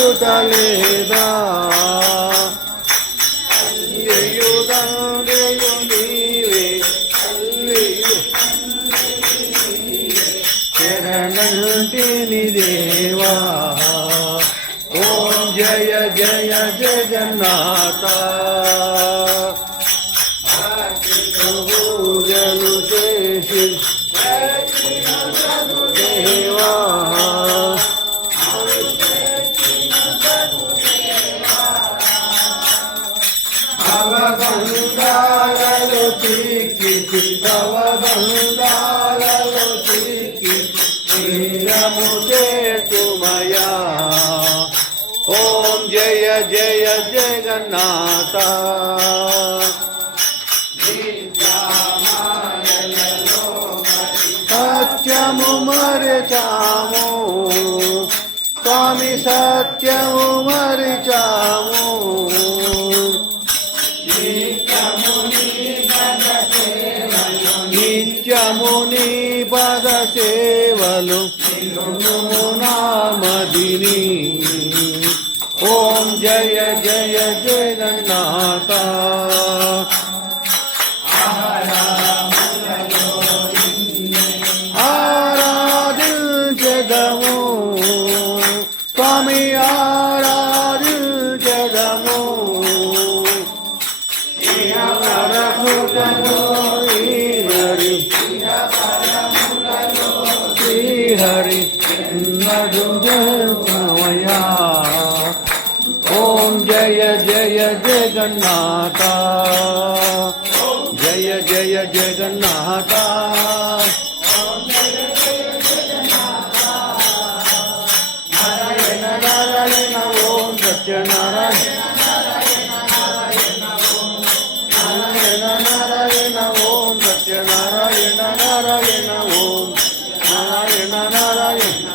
పుట్టలేదా తండ్రియు నీవే తల్లియు శరణంటిని దేవా ఓం జయ జయ జగన్నాథ పూజలు చేసి దేవా అవబంధాలలో చిక్కి అవబంధాలలో చిక్కి నీరము చేతుమయా ఓం జయ జయ జగన్నాథ సత్యము మరిచాము స్వామి సత్యము మరిచాము నిత్యము నీ పద సేవలు నామదిని ఓం జయ జయ జగన్నాథ ఆరాధించెదము స్వామి ఆరాధించెదము హరి నడుమయా ఓం జయ జయ జగన్నాథ జయ జయ జగన్నాథ నారాయణ నారాయణ ఓం సత్యనారాయణ నారాయణ నారాయణ ఓం సత్యనారాయణ నారాయణ ఓం నారాయణ నారాయణ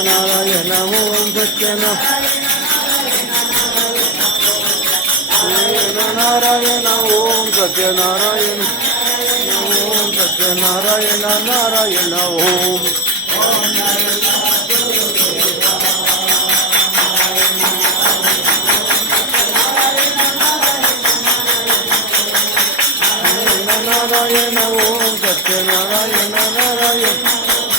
నారాయణ ఓం సత్యనారాయణ నారాయణ ఓం సత్యనారాయణ ఓం సత్యనారాయణ నారాయణ ఓం నారాయణ ఓం సత్యనారాయణ